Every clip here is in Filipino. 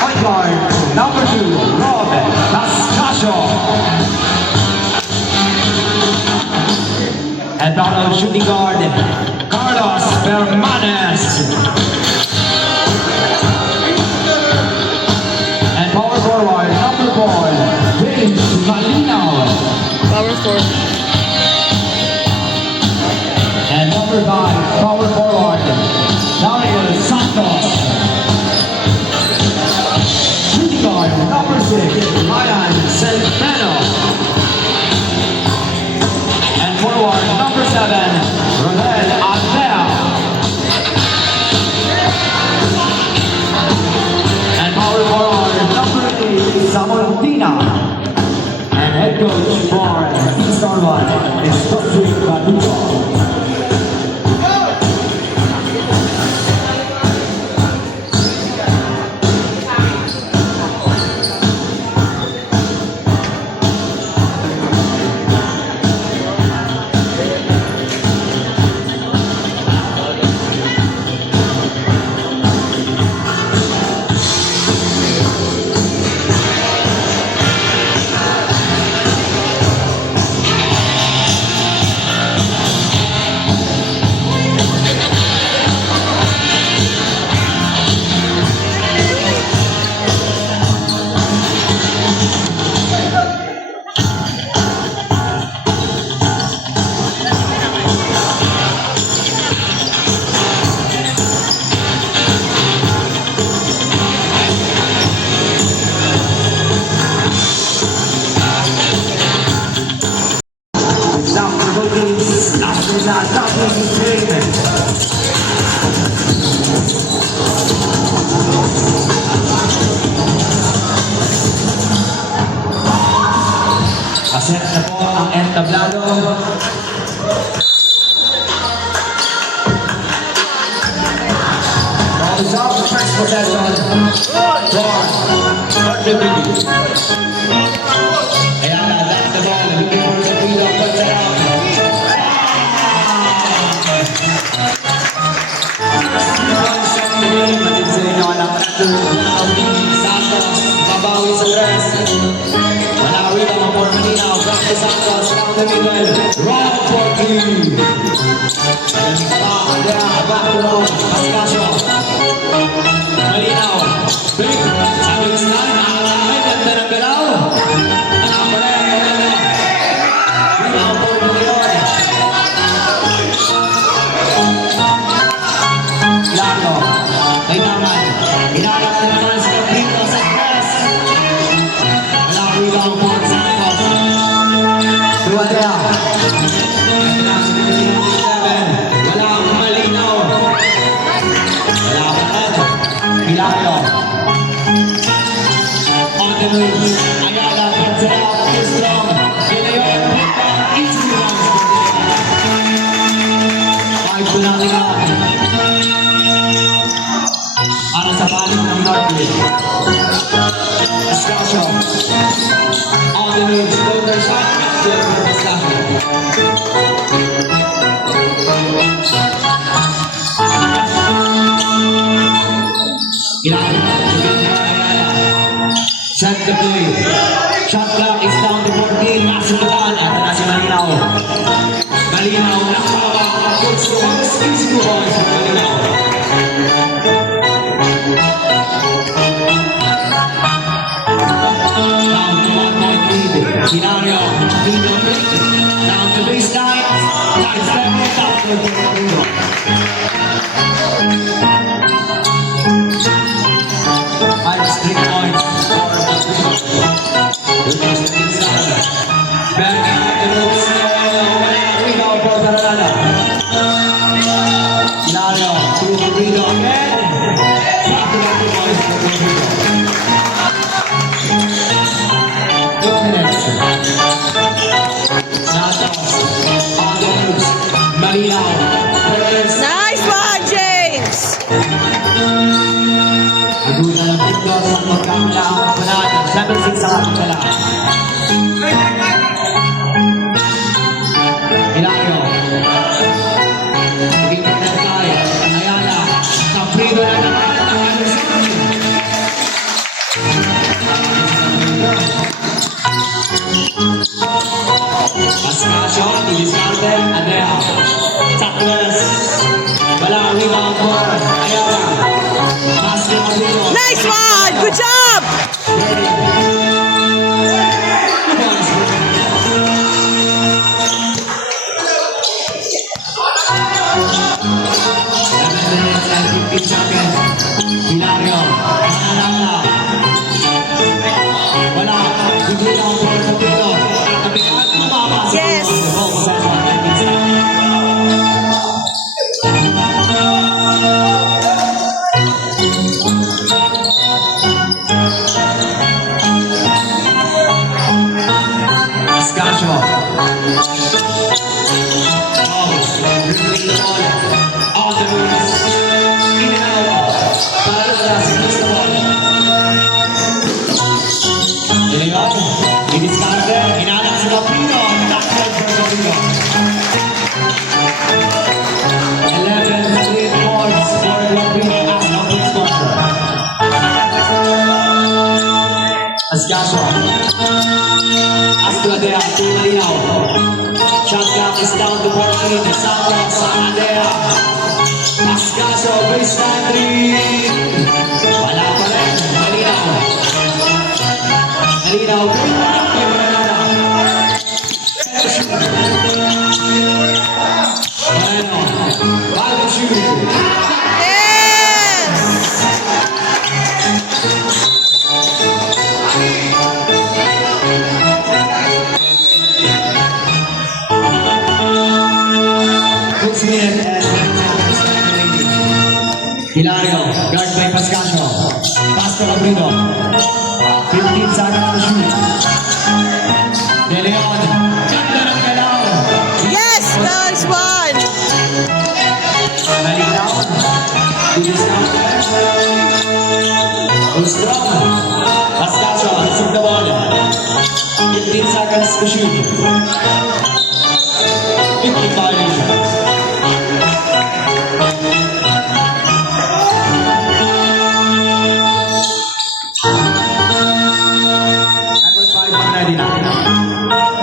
Point guard, number 2, Robert Tascasio. And on shooting guard, Carlos Bermanes. And power forward, number 4, James Malinaw. Power 4. And number 5, power forward, Daniel Santos. Shooting guard, number 6, Ryan Centeno. And forward, number 7, Rodel Altea. And power forward, number 8, Samontina. And head coach for East Norwood is Patrick Badugo. Aset na po ang entablado. Rolls up the first possession for Rodriguez. Ayan, that's the ball. Looking for the field of puts it out. Matid sa inyo ang Santos, babawi sa rest. Malawi lang ang Portino, Franco Santos, down the middle, round for 3. Back to roll, Tascasio. Malinaw, big, sabi ng stand, may ganda ng galaw. Anak pa rin, Malinaw. Rebound for Leon. Lalo, may naman, hinarap na naman sa Prito sa press. Malawi lang po sa Santos. Duwadea. Walang Malinaw. Wala pa rin. Pilario. On the move. Ayala puts it out. Too strong. Ginayon. Easy runs. 5-0 up. Para sa balik ng Northwood. Tascasio. On the move. Floater shot. Good for Tascasio. Set the play. Shot clock is down to 14. Masukan. Ito na si Malinaw. Malinaw. Nakawa. Good score. 62 points for Malinaw. Down to 1-point lead. Hilario. Down to baseline. Nice step. Top for Malinaw. Five straight points for back out the ropes. Rebound for Baralada. Hilario to Rito again. Back to back points for Rito. 2 minutes. Santos on the moves. Malinaw. Nice one, James! Nagunan ang pito sa magkakala ang panalo. 7-6 ang ating dala. Hilario. Tingnan na tayo. Ayala. Saprido na naman. Good job! Yes! Scascio. On the moves. In and out. Paradas against the ball. Leon. Didiskarte. Hinahanap si Caprino. Tackle for Caprino. 11 straight points for Caprino as of this quarter. Scascio. Ascladea, Malinaw. Shot clock is down to 14. Santos, Anadea. Ascasio, baseline three. Wala pa rin. Malinaw. Malinaw. Moreno. Bago shoot. Yes! Smith and Hilario, guard by Pascasio. Pass to Caprino. 15 seconds to shoot. De Leon. Ganda ng galaw. Yes! Nice one! Malinaw. Strong. Pascasio, receive the ball. 15 seconds to shoot. 50 violation. Number 5 ready now.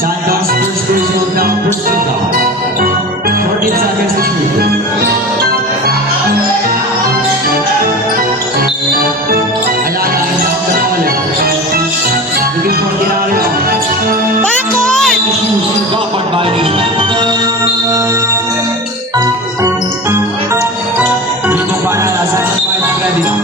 Santos first personal down, first down. 14 seconds to shoot. Ayala is out the ball. Looking for Hilario. Backward! Issues, backward violation. Rico Parada, second 5 ready now.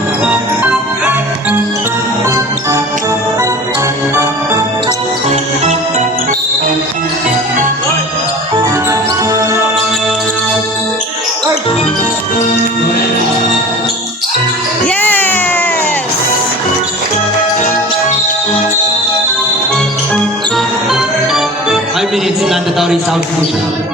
Yes! 5 minutes mandatory substitution.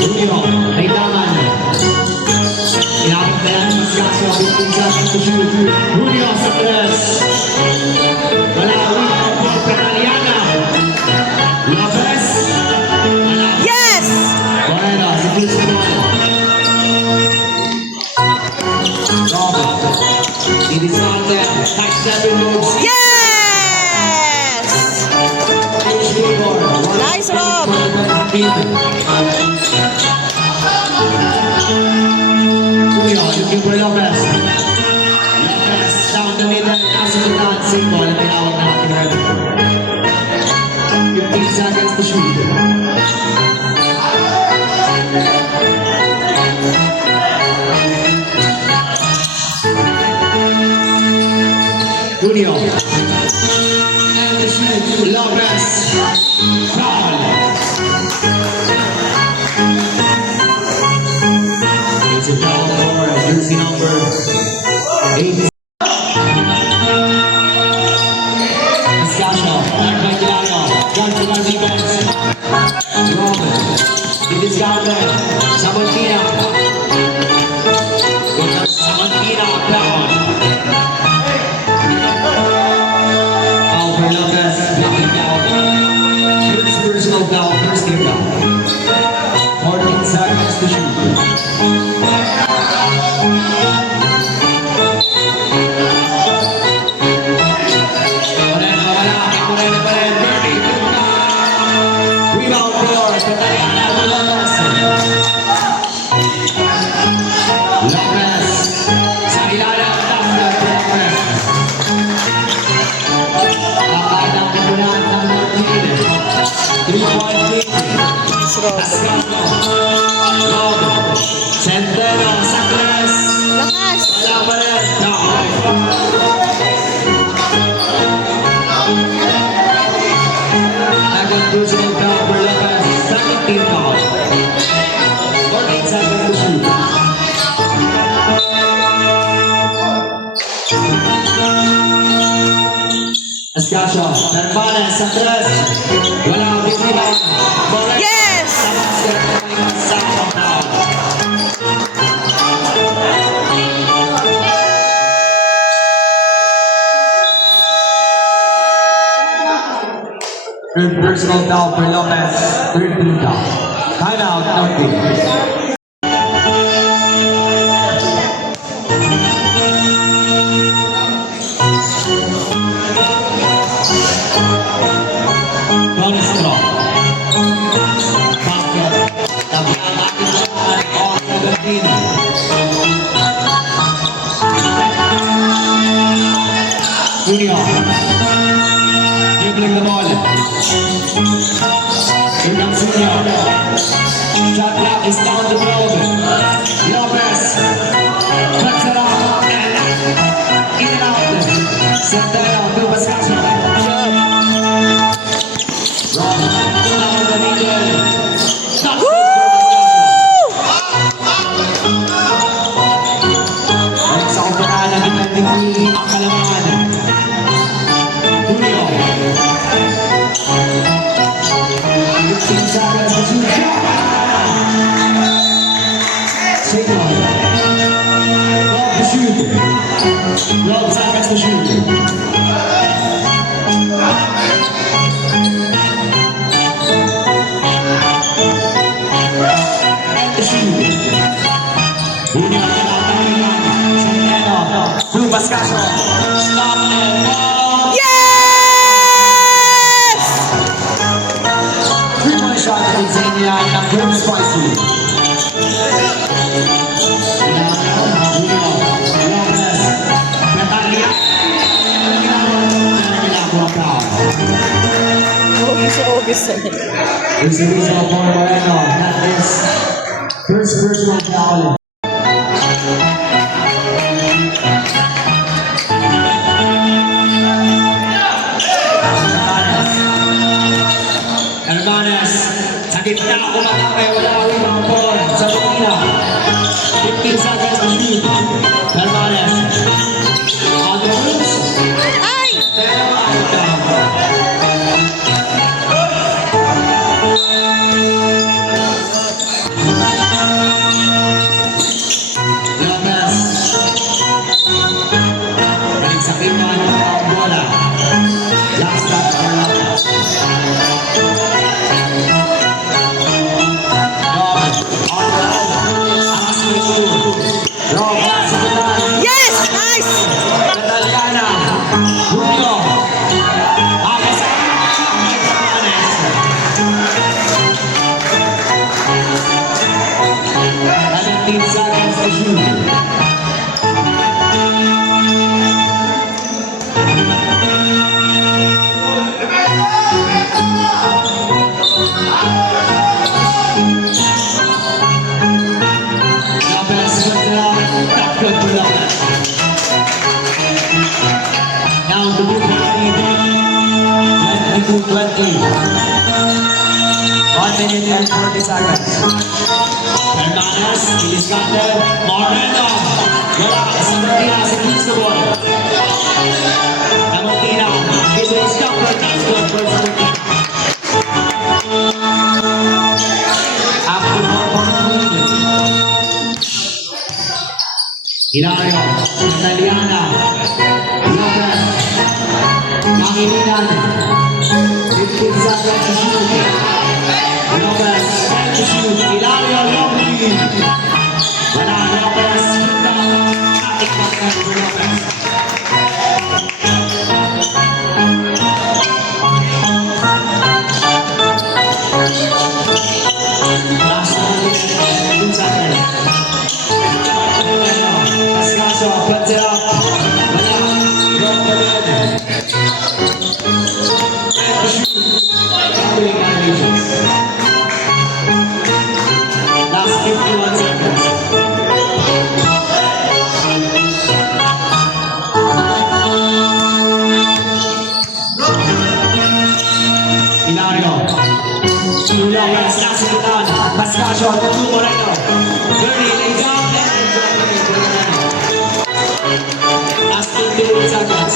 Julio, kailangan. Inabot na yan ng Scasio, 15 seconds to shoot. Julio sa press. Wala ulit po para Aliana. Lopez. Wala. Yes! Moreno, si Cristo. Robert. Didiskarte. Touch seven moves. Yes! Nice, Rob. Julio, looking for Lopez. Lopez down the middle. Nasa gitna. Same ball. Tinawag na natin red. 15 seconds to shoot. Julio. And the shoot. Lopez. Foul. It's a foul for jersey number 8. Rob. Rob. Centeno. Sakles. Lakas. Wala pa rin. Second personal foul for Lopez. Second team foul. 14 seconds to shoot. Escasio. Hermanes. Sakles. Wala ang rebound. Correct. Yes! Second foul. Third personal foul for Lopez. Third team foul. Timeout, Norte. Bonus draw. Basket. Nagkakakilan on 17. Junior. Dribbling the ball. Here comes Junior. Shot clock is down the road. Lopez. Cuts it off. And in and out. Centeno to Pascasio. Rob. Down the middle. Touch. Sa umpana ng defending team ang kalamangan. Julio. 15 seconds to shoot. Signal. Rob to shoot. Rob seconds to shoot. And to shoot. Julio. Centeno. To Pascasio. Stop and ball. Yes! Three-point shot from Xenia ng Grim Spicy. Lopez. Natalia. Ginagawa pa. Obvious na yun. There's a reason for Moreno. That is first personal foul. Hermanes, sa gitna umatake, wala ang rebound ball sa Bukina. 15 seconds to shoot. Hermanes, on the moves. Ay! Pero out. Lopez. Balik sa kipan ang bola. Last shot for Lopez. Yes! Nice! Italiana, Julio, Akas, 17 seconds to shoot. Lopez puts it up, not good for Lopez. Now the blue lead, 22-20. 1 minute and 40 seconds. Hermanes, discarded. Moreno. Wala, Samartina secures the ball. Samartina, it is covered. That's good for Samartina. After 1 minute. Hilario, Italiana, Lopez, Pangilinan, 15 seconds to shoot. Lopez, back to shoot. Hilario, long lead. Wala, Lopez, ating pagkakas for Lopez. Last 1 seconds. Pascasio puts it up. Wala, Rob the red. Back to shoot. Covering violations. Lopez, nasa gitna. Pascasio, Tatu Moreno. Bernie, lay down, and last 15 seconds.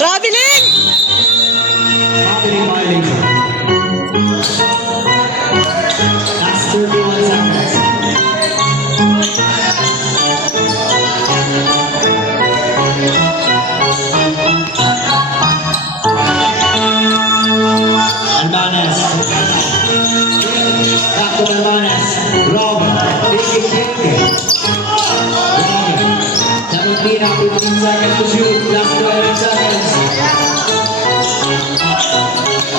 Robin! Happening violation. Last 31 seconds. Almanes. Back to Almanes. Rob. Big. Rob. 17 out of 15 seconds to shoot. Last 12 seconds.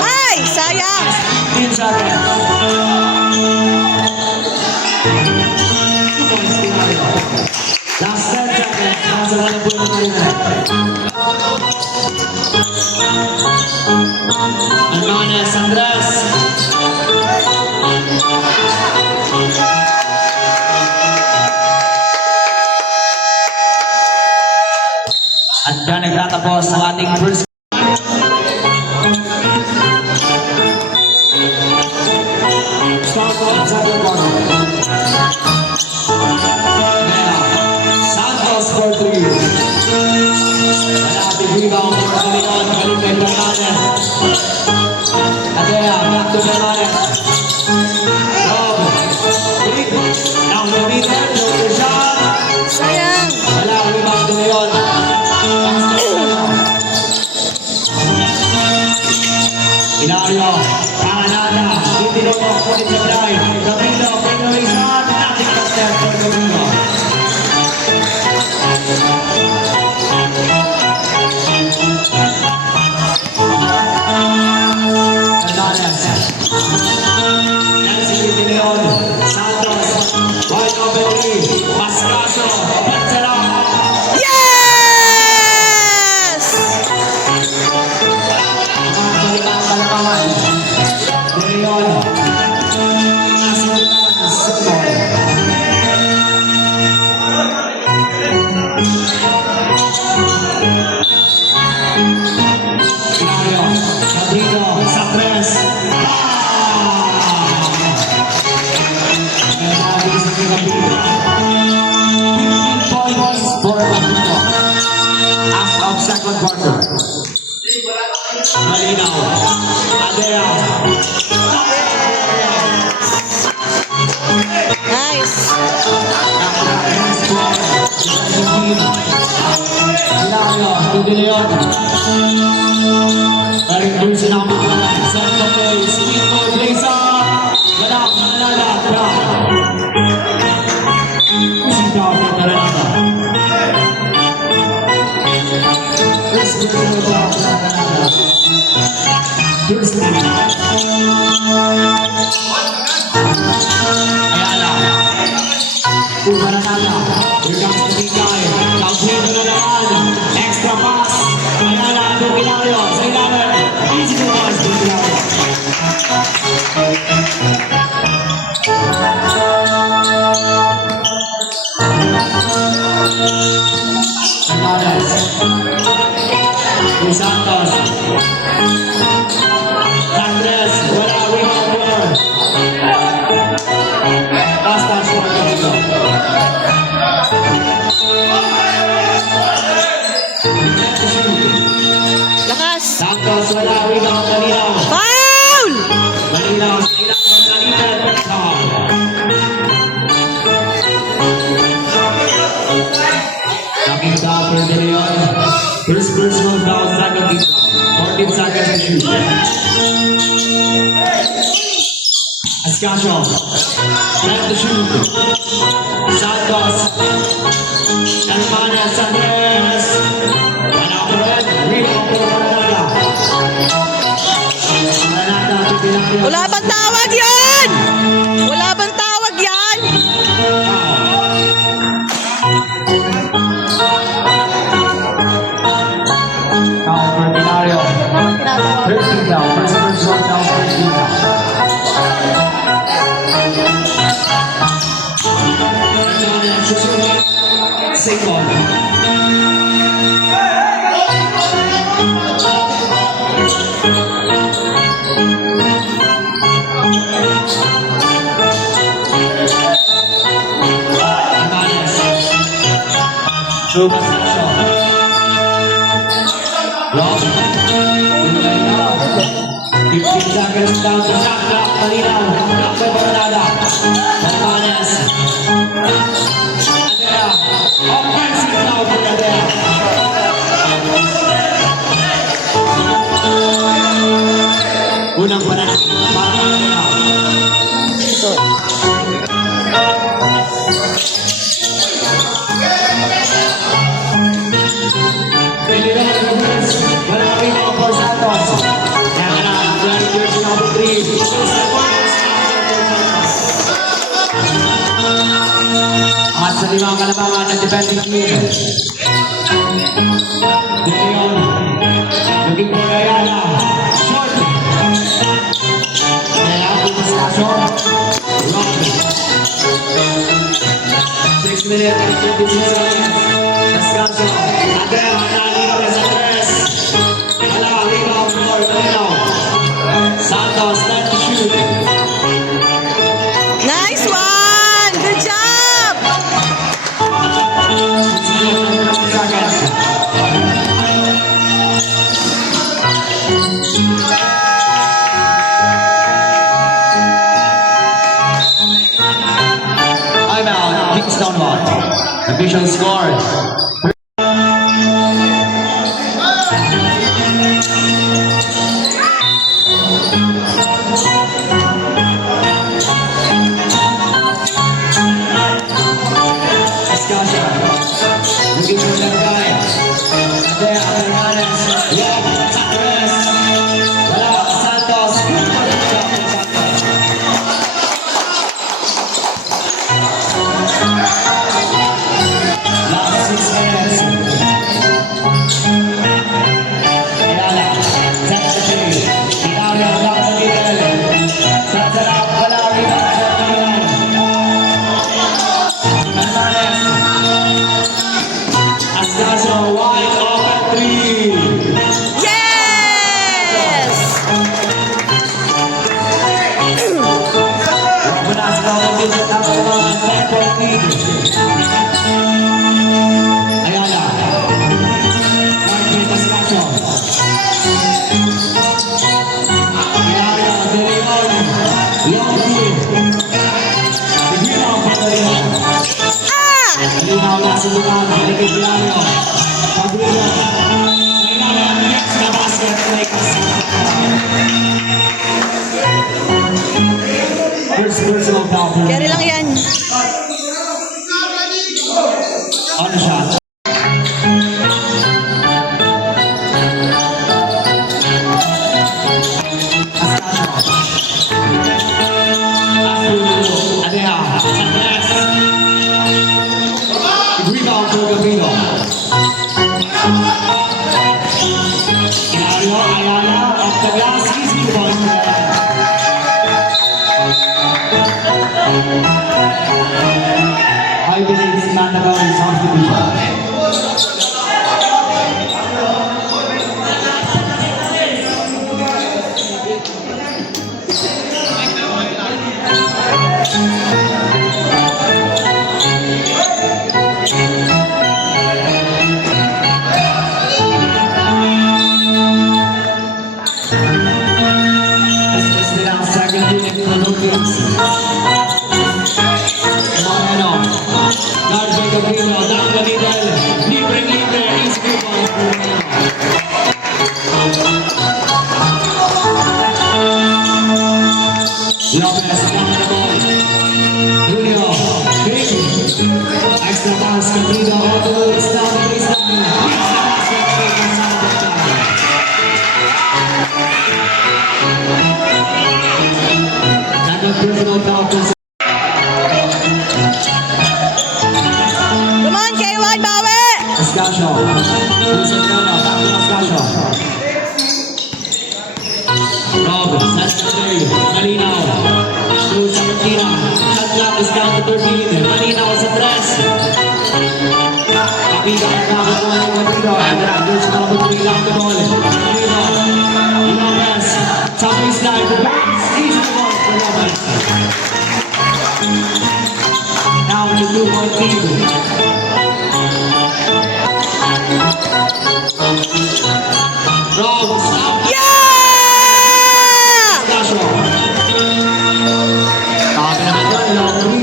Ay! Sayang! 15 seconds. 2 points Pinario. Last 10 seconds. Nasa wala po ng Almanes, Andres. At dyan nagtatapos ang ating first start on second quarter. Santos for 3. Malapit rebound for Panginoon. Balik kay Bernales. Adea, back to Bernales. Rob. Big. Down the middle. No shot. Sayang! Wala, rebound to Leon. Hilario, Paranada, Titino po, Kulit Jabray, Domingo, Pino Rizal, nothing but step for Domingo. Hernandez, Nancy Quintilion, Santos, wide open three, Pascaso, Pansela. Yes! Balikan Palapawan. De Leon. Nasunan. Sumol. Pinario. Rodrigo. Sapres. Nagsabi sa Pinario. 15 points for Rodrigo. As of second quarter. Malinaw. Adea. Nice! Hilario. Tudeleon. Balik dun sa naman. Santo Play. Speed for Blaza. Wala. Manala. Brown. Sita for Taranada. First person of Taranada. First man. Ayala. Taranada. Here comes the big guy. Country na naman. Extra pass. Ayala. Ito Hilario. Sa ilalim. Easy to pass. Ito Hilario. Hernandez. Luis Santos. Andres. Wala. Rebound winner. Last touch for Domingo. Lakas! Santos. Wala. Rebound. Malinaw. Foul! Malinaw. Sa ilalim ng Nalitan. Foul. Knocking down for De Leon. First personal foul, second team foul. 14 seconds to shoot. Ascasio. Time to shoot. Santos. Almanes, Andres. Wala ko rin. Rebound for Manala. Manala to Pinario. Wala bang tawag yan? Wala bang tawag yan? Foul for Pinario. 13 down. First personal foul, 13 down. Same ball. Chuba Sancho. Rob. 15 seconds down to shot clock. Malinaw. Block by Bernada. Martinez. Adela. Offensive now for Adela. Unang panahon. Para Adela. Pilihan ng Bulls. Malapit ang Por Santos. Nakaraan, Grand Jersey number 3. At sa limang kalabangan ng defending team. De Leon. Naging Pagayana. Short. Kaya ang Pastasyo. Rob. 6 minutes and 56 seconds. Descanso. Adel. Analites. Andres. Wala. Rebound for Malinaw. Santos. Time to shoot. Nice one! Good job! 6 seconds. I'm out. Kingston one. Official score. Escasha. Looking for that guy. There, Hernandez. Yeah, Andres. Wala, Santos. Last 6 minutes. Ayala. Secretary. Italia. Nakasabit. That's it out. Wala, rebound. Hernandez. Astasio wide open 3. Yes! Velasco with the top of the 10-point lead. Ayala. Martin Astasio. Ilaria De Leon. Young team. Bigyan pa rin. Ah! Malinaw na sa lugar. Halikit Ilario. Pabrillo. Ayala. Next na basket. First personal foul for Carry lang yan. on the shot. Adea. Andres. Rebound for Gavino. Ilario. Ayala. Off the glass. Easy one. I believe this man about his contribution. This is the second unit for Lucas. Moreno. Guard by Gavino. Down the middle. Libre. Easy rebound for Lopez down the ball. Julio. King. Extra pass. Gavino. All the way down the baseline. Second personal foul for Come on, K1, bawi! Escasio. Wilson Cano. Back to Escasio. Rob. Secretary. Malinaw. Through Samantina. Shot clock is down to 13. Malinaw sa press. Kapita ang kakakuha ng Madrido. Andra. There's number 3 lang the ball. Malinaw. Lopez. Top baseline. The bounce. Easy ball for Lopez. Now to 2-point lead. Wrong. Stop. Yeah! Kaso. Sabi naman yun, lottery.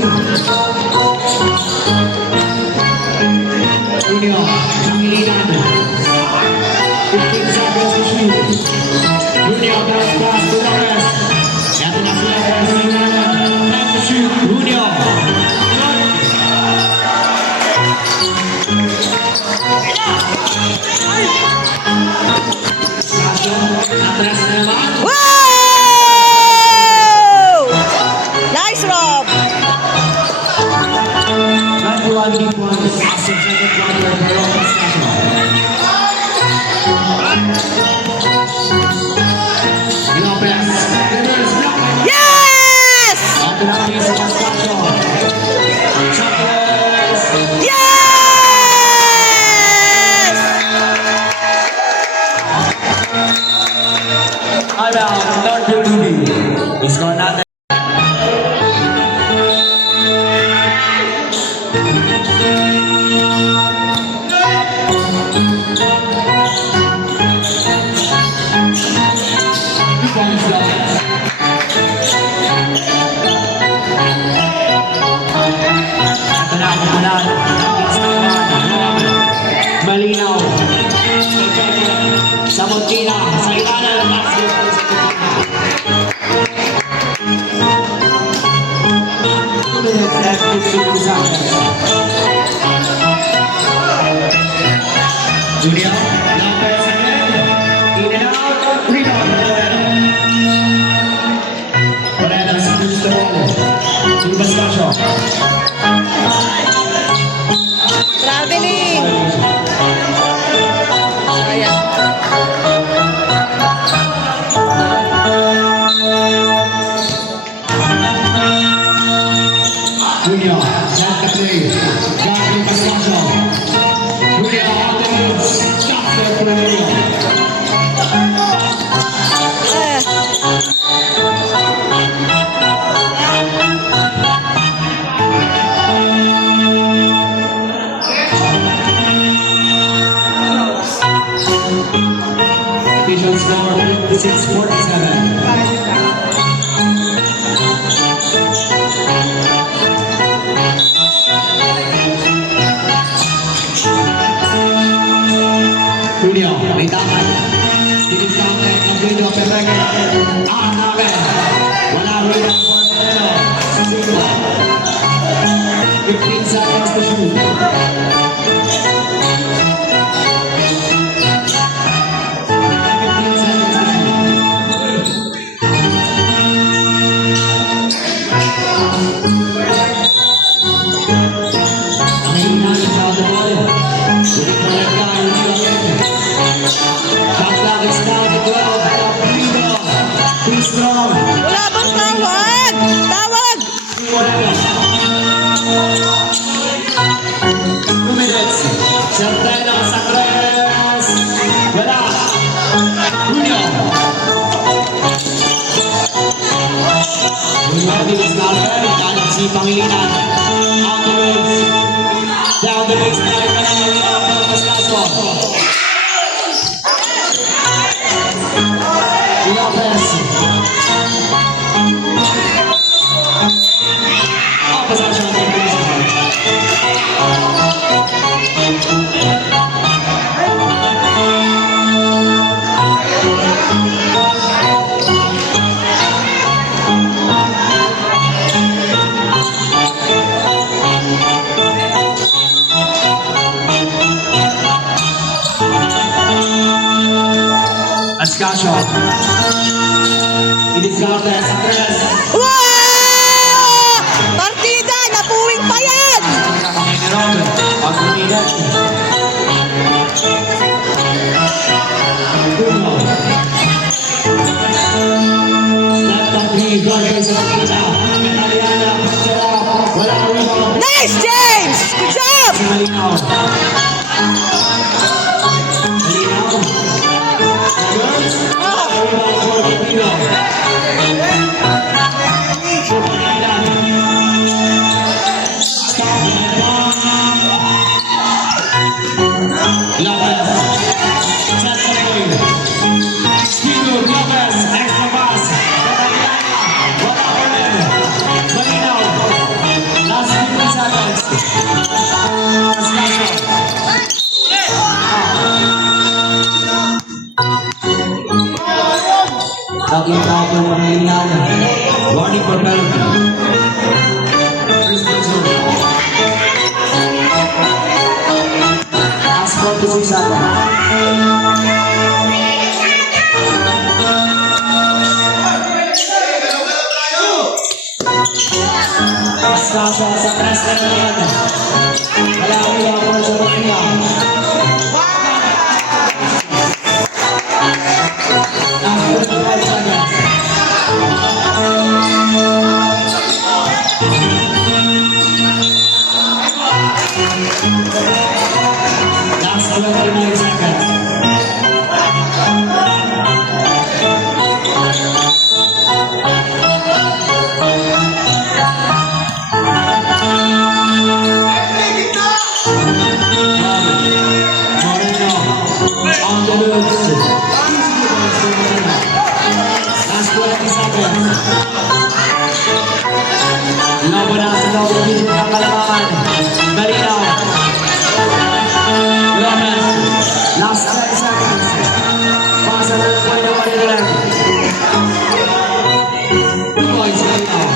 Junior, Pangilinan. 15 seconds to shoot. Junior, pass to Lopez. Eto na si Lopez. Time to shoot. Junior. Kaso, atras na naman. Wow! Nice, Rob! 91 big points. Second quarter for Lopez Kaso. Lopez. Reverse block. Yes! Eto na kami sa Pascacho. Chocolates. Yes! Around North Ruby. Score natin. Points Lopez. Ito na ang ulan. Malinaw. Sa Montina. Sa ilanan ng basketball sa Montina. 2 minutes and 15 seconds. Junior. Lopez again. In and out. Rebound. Morena sa Cruz de Rolo. Tulbas Casio. Traveling! Ayan. Junior, set the play. Gavin Pascasio. Junior, out the moves. Stop there for Emilio. Official score 56-47. Julio, may tamay. Sinisame ang Julio Perrege. Ang namin. Wala rin ang Portero. Sa Siglo. 15 seconds to shoot. 15 seconds to shoot. Ang hina ng foul the ball. Sulit mo lang tayo dito. Shot clock is down to 12. Lido. Too strong. Wala bang tawag? Tawag! 2 minutes. Serteno sa tres. Wala. Julio. Julio bilis na rin. Kanan si Pangilinan. Out the moves. Down the baseline. Lopez. Opposition defense. Ascasio. Inisgarte sa tres. Wow! Partida! Napuwing pa yan! Kami ni Robin. Pag lumigat. Bruno. Snap on three. Gagawin sa pagkita. Italiana. Wala na rebound. Nice, James! Good job! Si Malinaw. Malinaw. Girls. Rebound for Pepino. Pangilinan. Stop. 46 seconds. Kaso sa press na naman. Wala ko yung ako sa Rokya. Last 25 seconds. Last 29 seconds. Moreno on the loose. Last 20 seconds. Laban na sa double digit ng kalamangan. Malinaw. Gomez. Last 10 seconds. Pasa na ng point ng Manilag. 2 points Malinaw.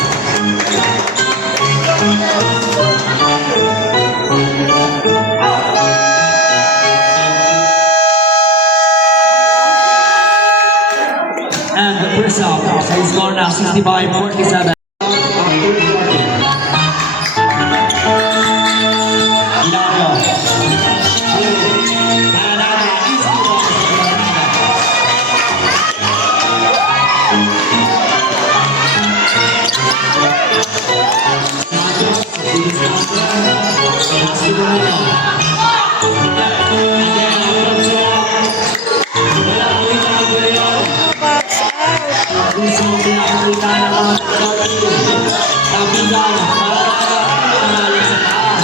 And the first half, so it's score now 65-47. Ilario. Mananaga, easy ball sa Mananaga. Santos, is pass to Moreno. Again, wala ko ito ang Moreno. Box out. Gusto mo pinakakita ng mga kapatid. Kapitan, Mananaga, panalo sa taas.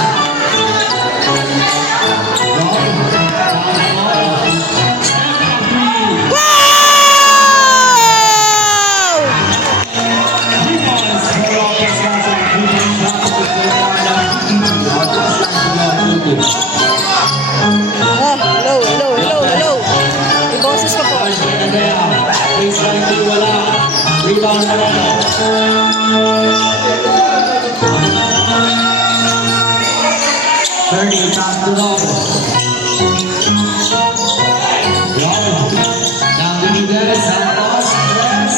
Wow! Low. Iboses pa po. Rebound na 30, pass to Rob. Now Benitez, Santos, Perez.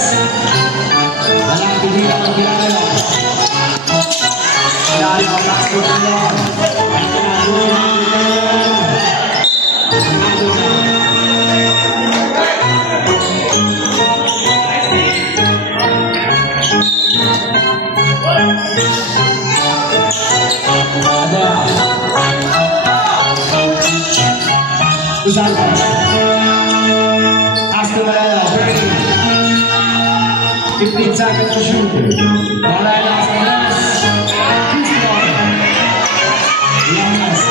Walang pinila ng Ilario. Ilario, pass to Rob. At pinatuloy ng Santos. Pass to Moreno. 15 seconds to shoot. Moreno, Perez. Easy ball. Llamas.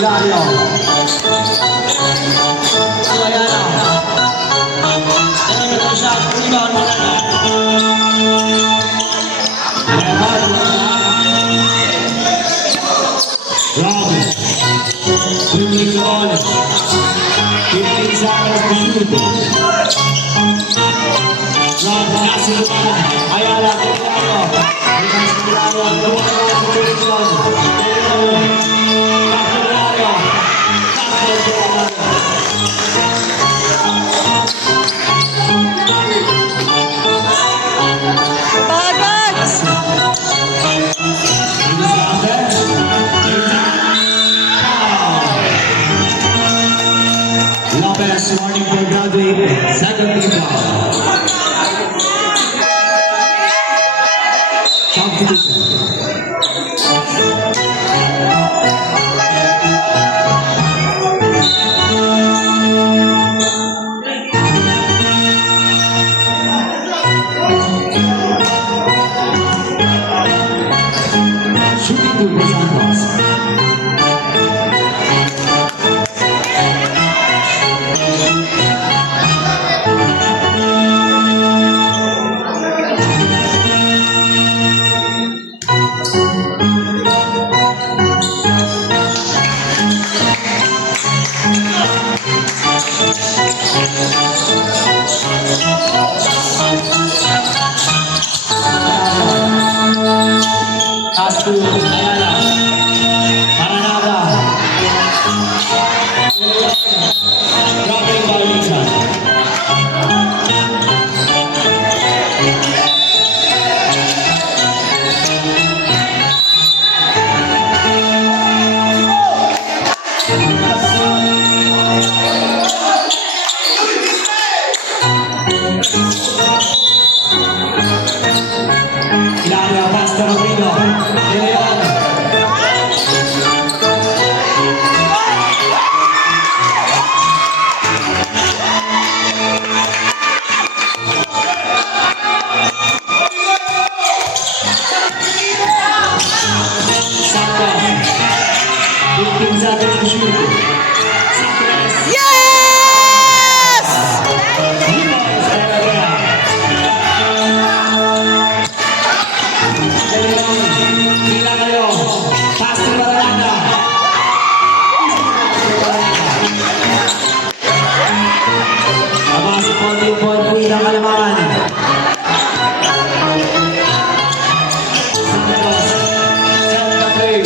Hilario. Ayala. Ayala na siya. Rebound. Rob. Dribbling the ball. 15 seconds to shoot. Rob, passing the ball. Ayala, Hilario. Hilario, Hilario. Lopez warning for Bradley, second team foul. Substitution. Shooting to the Santos. Pass to Ayala. Paranada. Dropping Bautista. Hilario, pass to Rodrigo. De Leon. Santos. 15 seconds to shoot. Santos. Yes! Rebounds, Herrera. De Leon. Hilario. Pass to Paranada. Abasa 14-point lead ang Kalamangan. Santos. Set the play.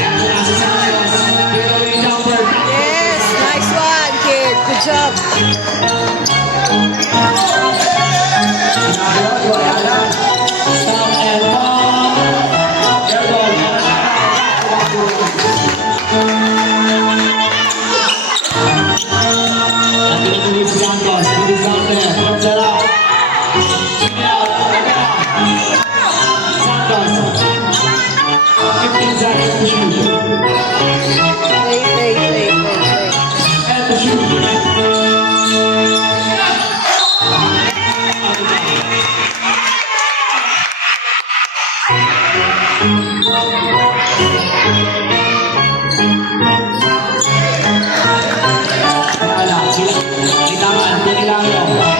Yan na si Santos. Fadeaway jumper. Yes! Nice one, kid. Good job. Hilario, Ayala. Stop and ball. Air ball. Natuloy si Santos. Bilis Santos. Turns it out. Santos. 15 seconds to shoot. Play. And to shoot. Ayala. Hilangan. Hilario.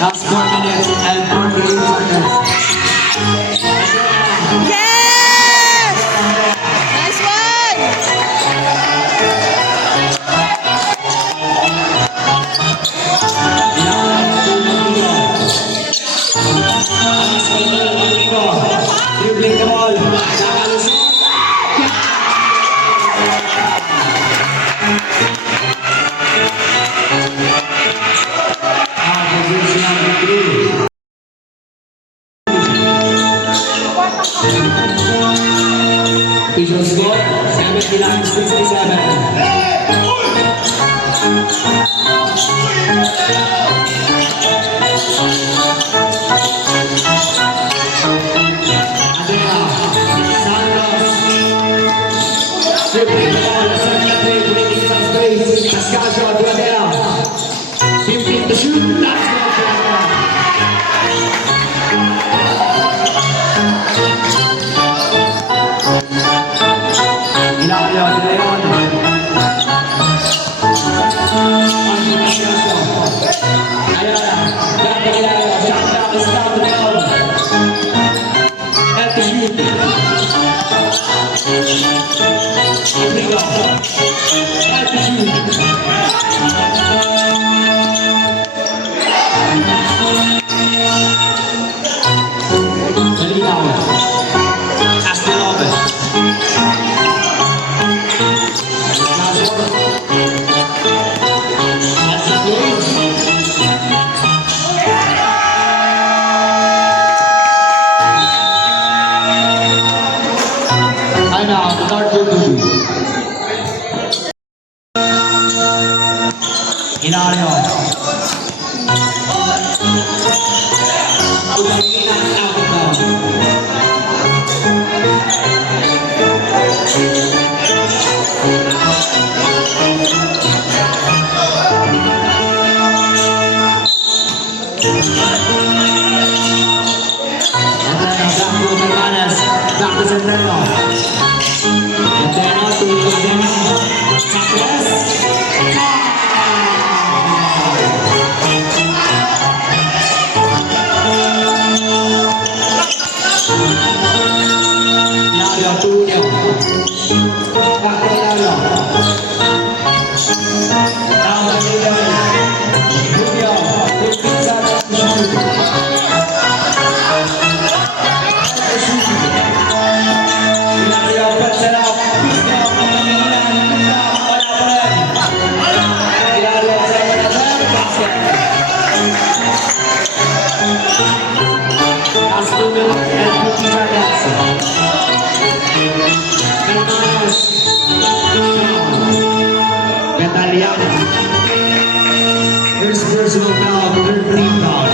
Last 4 minutes and 48 seconds. Yes! Nice one! Dribbling the ball. Nakalusot. Position number 3. Official score 79-67. Dribbling the ball, set the play, winning some space. Cascajo, Duradera. 15 to shoot. That's good. Centeno. Centeno, tuloy ko din. Success. Ilario, Tulio. Bakit Ilario? Tama nila. Tulio. Pizza na Ilario, Patsala. Pizza. Wala pa rin. Ilario, Centeno. Basket. Last 2 minutes and 50 seconds. Hermanos. Italiano. First personal foul, third team foul.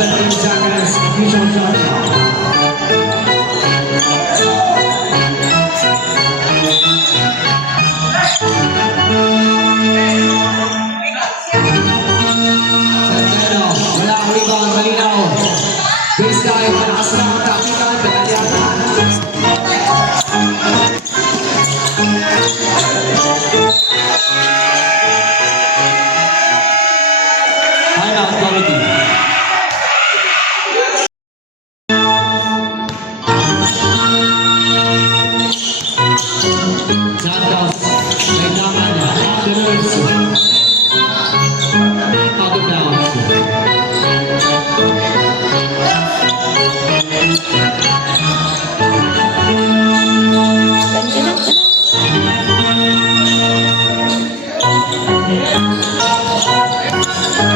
17 seconds, official shot clock. Centeno, wala ang rebound, malinaw. Baseline, malakas na ang takikan, Italiano. Timeout, quality. Santos, may tama na. Afterwards. Out of bounds.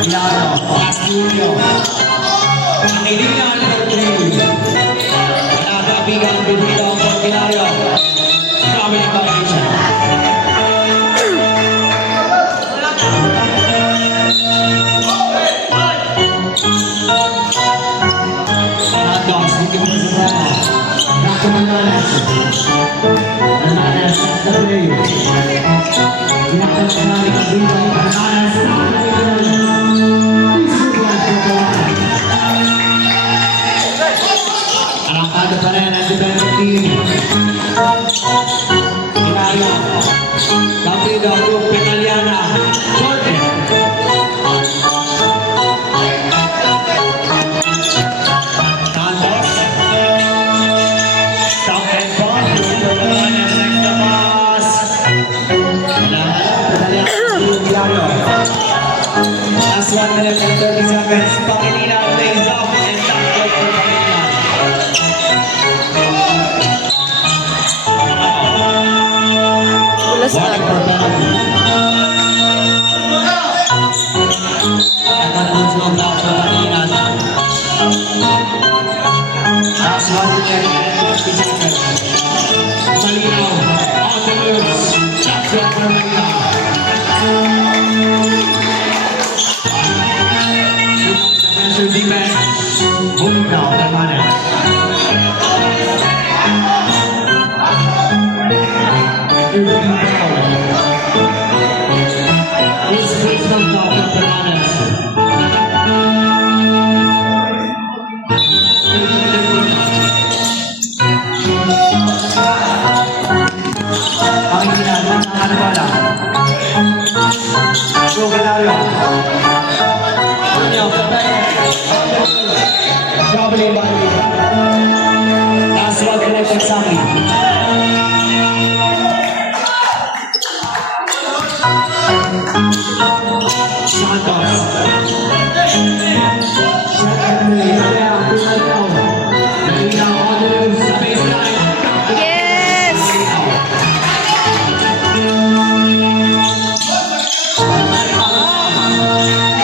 Milano, last Julio. Ang ilingan ng Trinity. Nakabigang bibito ang Portinario. Kami ng violation. Santos, dito mo sa sama. Naku Mananas. Mananas, sa play. Ginagawa namin ang bibito ang Mananas. Arangkada pa rin ang defensive team. Ilario. Caprido, Group, Italiana. Shorten. Santos. Stop and ball. Next na pass. Ilario. Last 1 minute and 30 seconds. Pangilinan plays off and top goal for Pangilinan. Ulas na. Warning for penalty. Second personal foul for Pangilinan. Last 1 minute and 50 seconds. Salino on the moves. Shot clock for Pangilinan. Defensive defense. Moving down the money. This personal foul for Fernandez. Pangilinan, ang bola. Go Galario. Probably by last one connected Sami. Santos. Yes!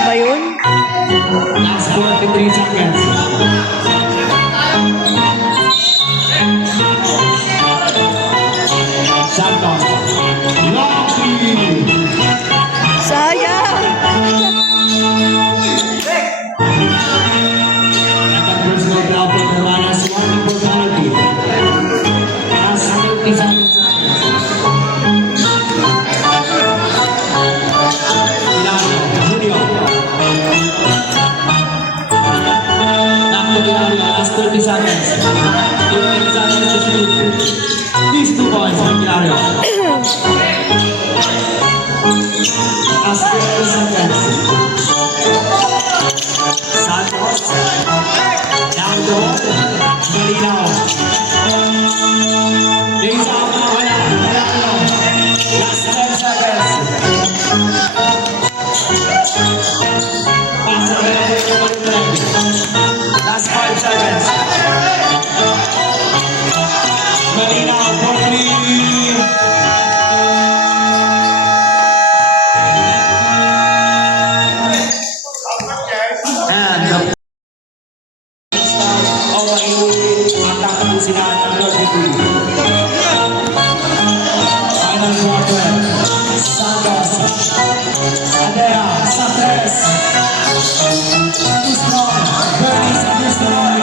Ba yun? Last 43 seconds. Santos. Long three. Sayang! 30 seconds. Santos. Nando. Malinaw. Lisa, wala. Last 10 seconds. Pasa na lang. Last 5 seconds. Malinaw, Brooklyn. And the of the ang tatapusin na ng 33. Final quarter. Santos. Adea. Santos. Too strong. Bernie sa too strong.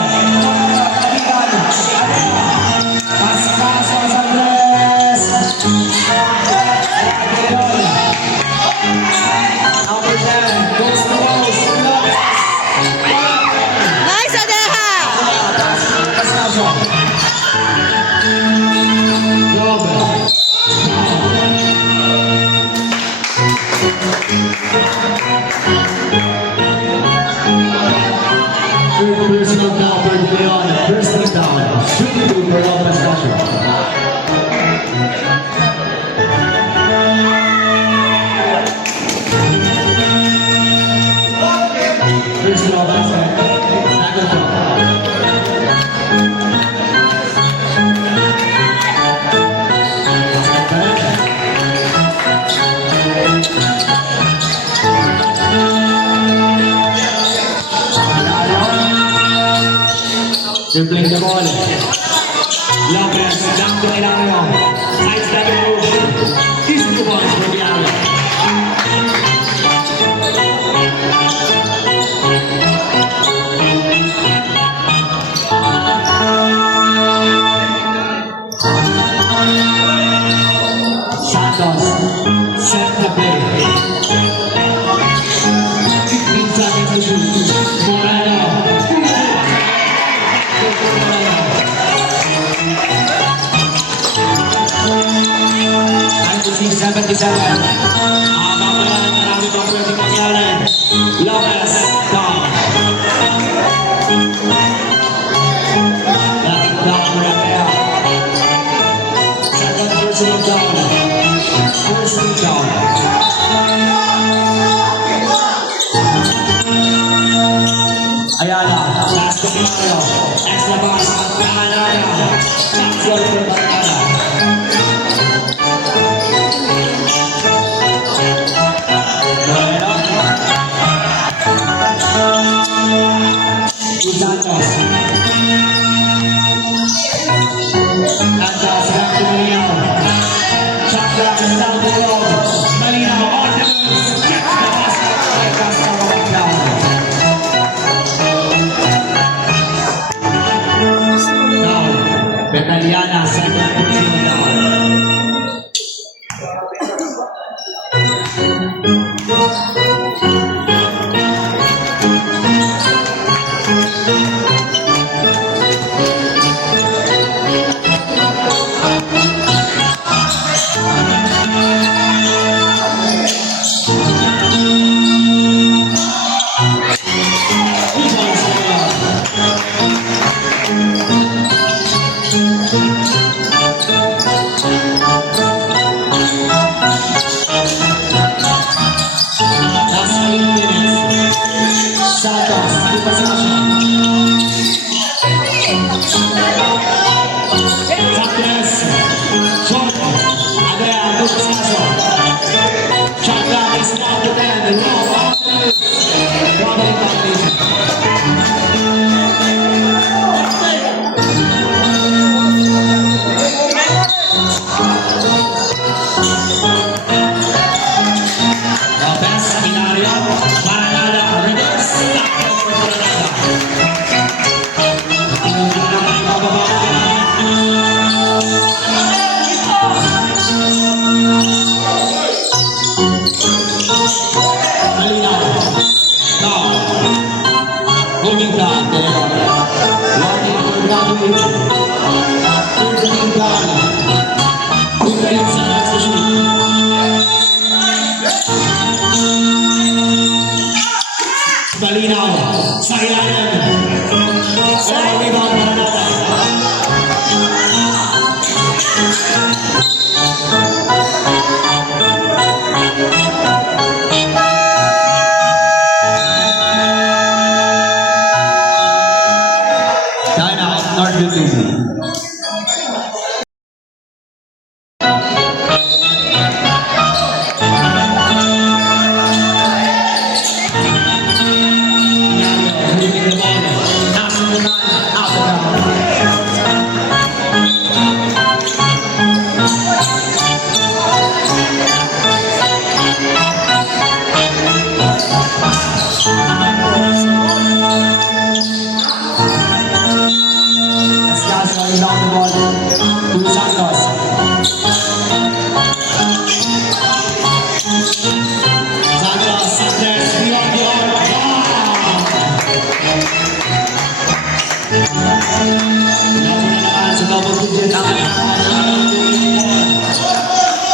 Kaligan. Adea. Pascasos Andres. Aguilon. Number 10. Goes to Rose. Nice, Adeha! Pascasos. Robert. Third personal foul for De Leon. Personal foul. Shooting two for Robert Pascasos. Personal basket. Second foul. Dribbling the ball. Lopez, down to Ilario. Side step move. Easy to bounce for Ilario. Santos, set the play. 15 seconds to shoot. Moreno. 77. Mamaya, marami pang pwedeng mangyari. Lopez, down. Dating block mo na kaya. Second personal down. Personal down. Ayala, last to Mario. Extra pass, Ayala. Action for Ayala. Moreno. Malinaw sa ilalim. Rebound para natin. Time out, Northview 2.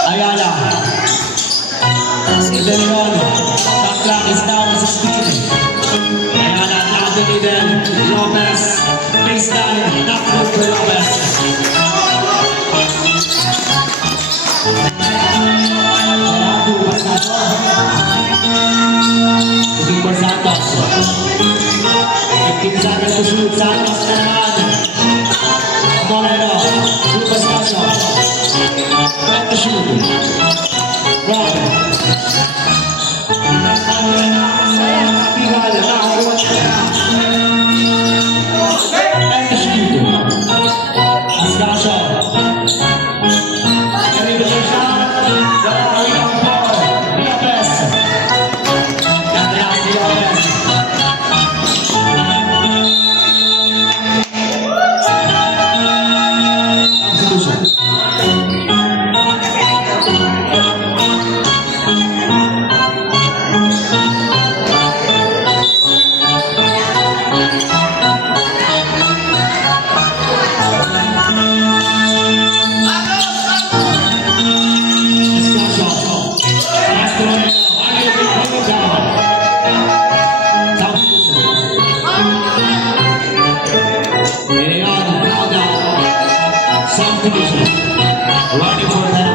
Ayala. Si Delron. Shot clock is down to 16. Ayala at Eden. Lopez. Baseline. Not good for Lopez. Looking for Santos. 15 seconds to shoot. Santos na naman. Moreno. Lucas Caso. Back to shoot. Ron. Tigal. Nakakuha siya. Back to shoot. Ascasio. Kanina yung shot. Drawing on ball. Lopez. Nakalas ni Lopez. Substitution. Running for that.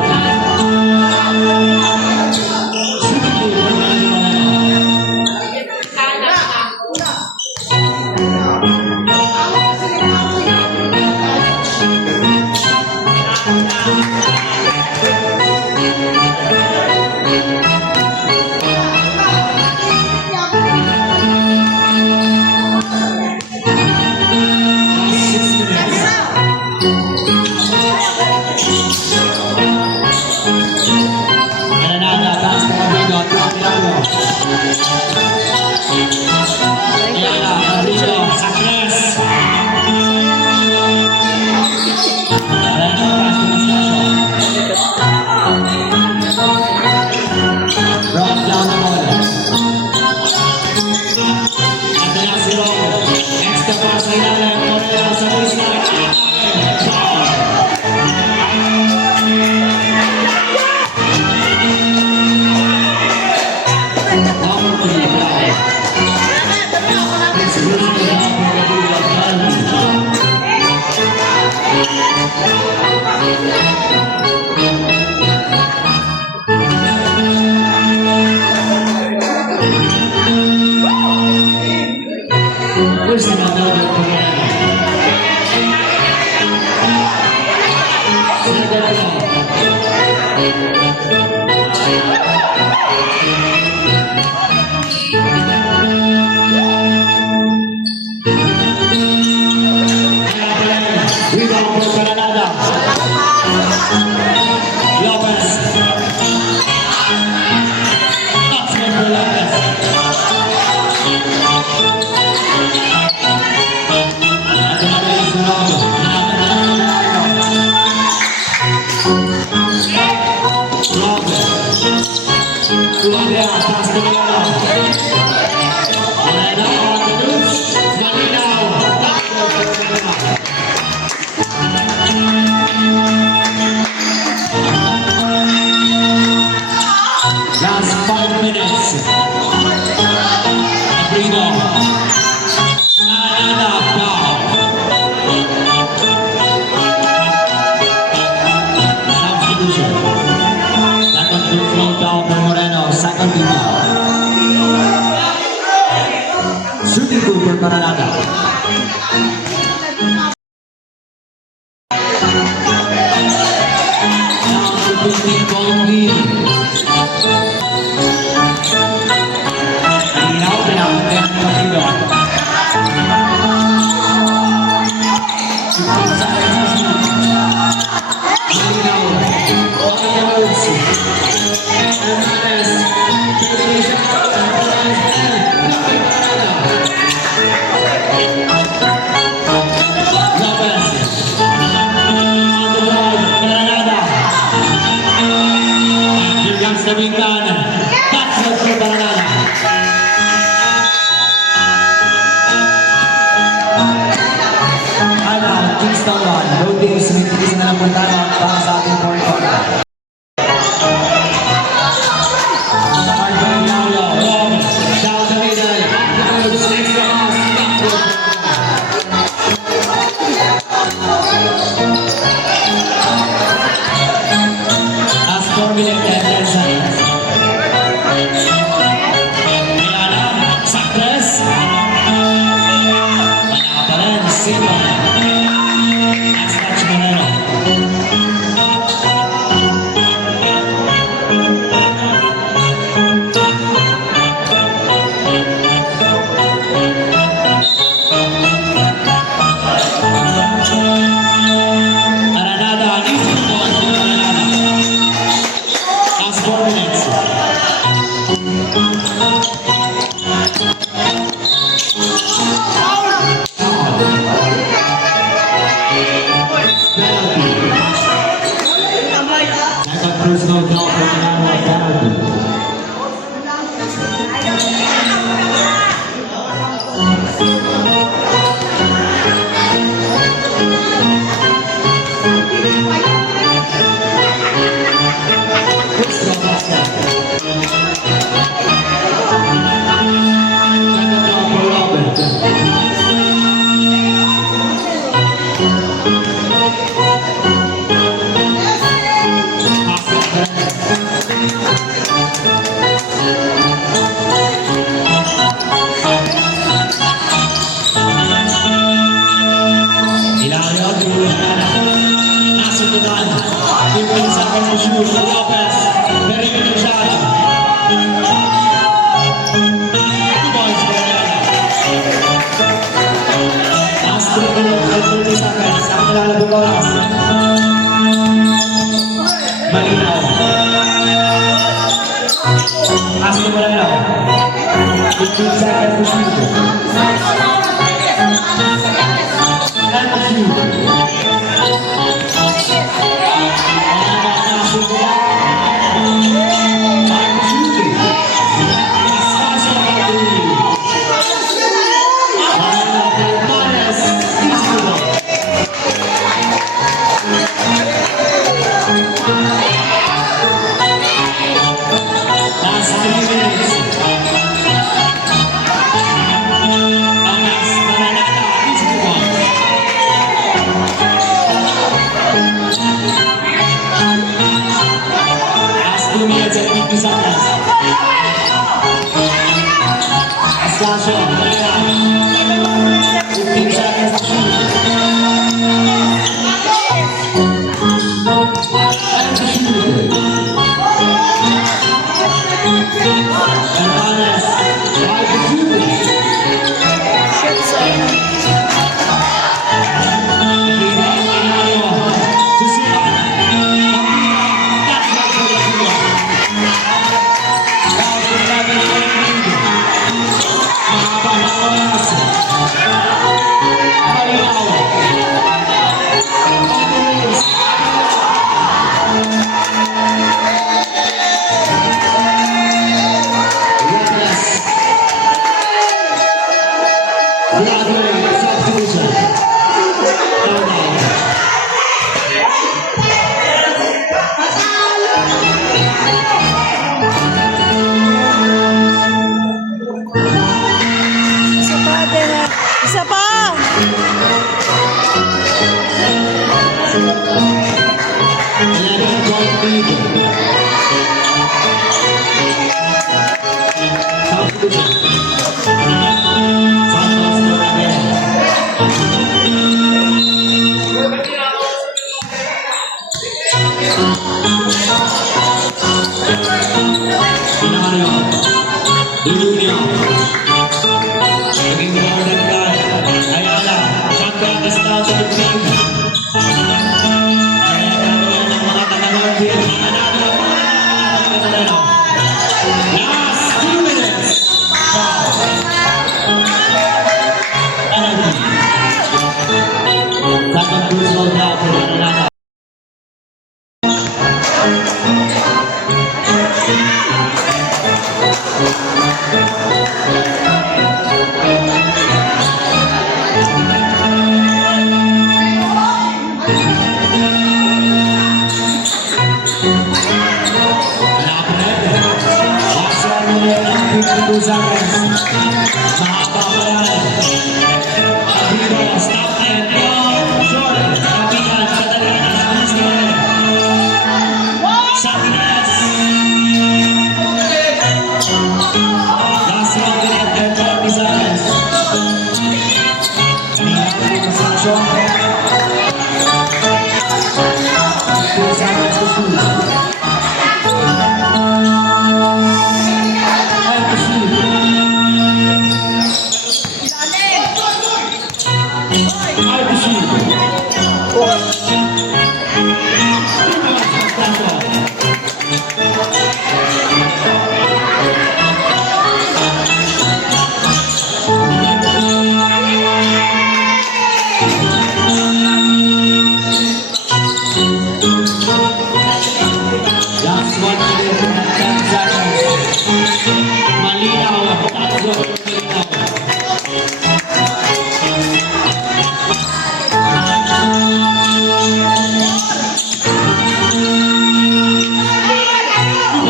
Where's the Rebound for Granada. Lopez. That's it for Lopez. Now to 15-point lead. Malinaw, pinapunta ng partido. 15 seconds. Malinaw. On the roads. Hernandez. Termination. Lopez. On the ball. Granada. Julian Sabingan. That's it for Granada. Timeout, Kingston 1. Road Days, sinitigisan na lang po timeout para sa ating fourth quarter. Marvin Laulo. Long. Down the middle. Up the roads. Extra pass. As 4 minutes and 10 seconds. Milana. Sakles. Wala pa rin. Silva. Last touch Manero. Granada. Easy ball to Granada. Last 4 minutes. Second personal foul for Granada. Penalty. Extra basket. Second foul for Robert. Hilario Juliana. Nasa tunan. 15 seconds to shoot. Lopez. Very good shot. 2 points for Granada. Last 3 minutes and 30 seconds. Ang nilalabog oras. Malinaw. Last to Malinaw. 15 seconds to shoot. And to shoot. Last 3 minutes. Angas Granada. Easy one. Last 2 minutes and 50 seconds. Astasio. 15 seconds to shoot. And to shoot. Hernandez. Try to shoot. Isa pa! Santos Naging golden guy. Ayala, champion is now the team. Kaya gagawin ng mga katanong din. Another last 2 minutes. Second crucial now for Mananalo. Last 1 minute and 52 seconds. Mahaba pa yan. Arriba, stop and go. Short. Kapitan sa dalawa na Mr. Sabinas. Last 1 minute and 30 seconds. Section. 2 seconds to shoot. And to shoot. Out to shoot. Last 1 minute and 10 seconds. Malinaw. Tatlo.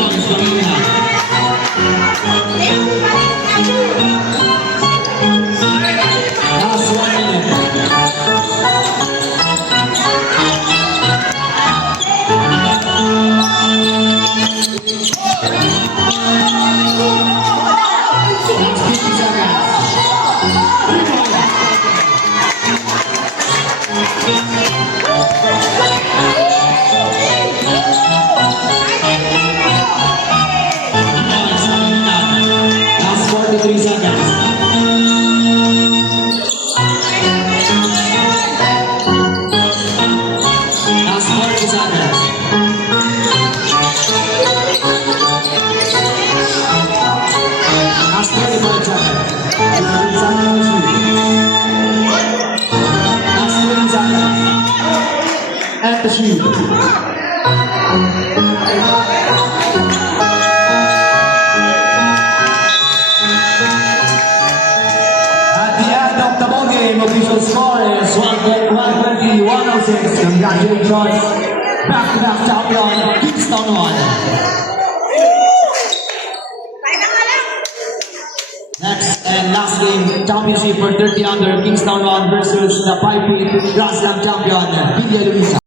Malinaw. Rebounds, Malina. Last 1 minute. Last 50 seconds. Rebounds, Malina. Last 43 seconds. Last 40 seconds. Last 35 seconds. Last 20 seconds. And the shoot. At the end of the ball game, official score is 120-106. Congratulations. Back-to-back champion, Kingston 1. Next and last game, championship for 30 under Kingston 1 versus the 5-feet Grand Slam champion, Villa Luisa.